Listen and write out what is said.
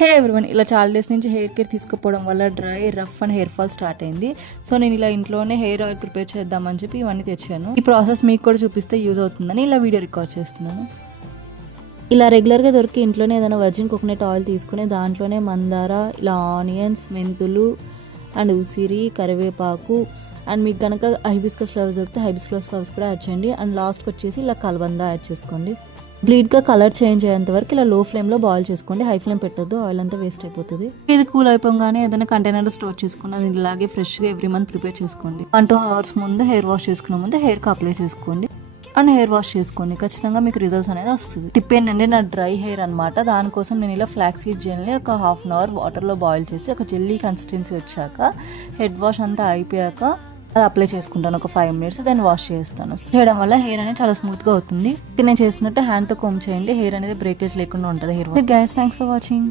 హే everyone, ఇలా చాలా days నుంచి హెయిర్ కేర్ తీసుకుపోవడం వల్ల dry, rough and hair fall start అయింది. సో నేను ఇలా ఇంట్లోనే హెయిర్ ఆయిల్ ప్రిపేర్ చేద్దామని చెప్పి ఇవన్నీ తెచ్చాను. ఈ ప్రాసెస్ మీకు కూడా చూపిస్తే యూజ్ అవుతుందని ఇలా వీడియో రికార్డ్ చేస్తున్నాను. ఇలా రెగ్యులర్గా దొరికి ఇంట్లోనే ఏదైనా వర్జిన్ కోకోనట్ ఆయిల్ తీసుకుని దాంట్లోనే మందార, ఇలా ఆనియన్స్, మెంతులు అండ్ ఉసిరి, కరివేపాకు అండ్ మీకు కనుక హైబిస్కస్ ఫ్లవర్స్ దొరికితే హైబిస్కస్ ఫ్లవర్స్ కూడా యాడ్ చేయండి. అండ్ లాస్ట్కి వచ్చేసి ఇలా కలబంద యాడ్ చేసుకోండి. బ్లీడ్గా కలర్ చేంజ్ అయ్యేంత వరకు ఇలా లో ఫ్లేమ్లో బాయిల్ చేసుకోండి. హై ఫ్లేమ్ పెట్టొద్దు, ఆయిల్ అంతా వేస్ట్ అయిపోతుంది. ఇది కూల్ అయిపోగానే ఏదైనా కంటైనర్లో స్టోర్ చేసుకుని అది ఇలాగే ఫ్రెష్గా ఎవ్రీ మంత్ ప్రిపేర్ చేసుకోండి. 1-2 hours ముందు హెయిర్ వాష్ చేసుకునే ముందు హెయిర్కి అప్లై చేసుకోండి అండ్ హెయిర్ వాష్ చేసుకోండి. ఖచ్చితంగా మీకు రిజల్ట్స్ అనేది వస్తుంది. టిప్ ఏంటంటే నా డ్రై హెయిర్ అనమాట, దానికోసం నేను ఇలా ఫ్లాక్స్ సీడ్ జెల్ని ఒక 1/2 hour వాటర్లో బాయిల్ చేసి ఒక జెల్లీ కన్సిస్టెన్సీ వచ్చాక హెడ్ వాష్ అంతా అయిపోయాక అది అప్లై చేసుకుంటాను ఒక 5 minutes. దాన్ని వాష్ చేస్తాను. చేయడం వల్ల హెయిర్ అనేది చాలా స్మూత్గా అవుతుంది. నేను చేసినట్టు హ్యాండ్తో కోమ్ చేయండి, హెయిర్ అనేది బ్రేకేజ్ లేకుండా ఉంటుంది. Hair guys, thanks for watching.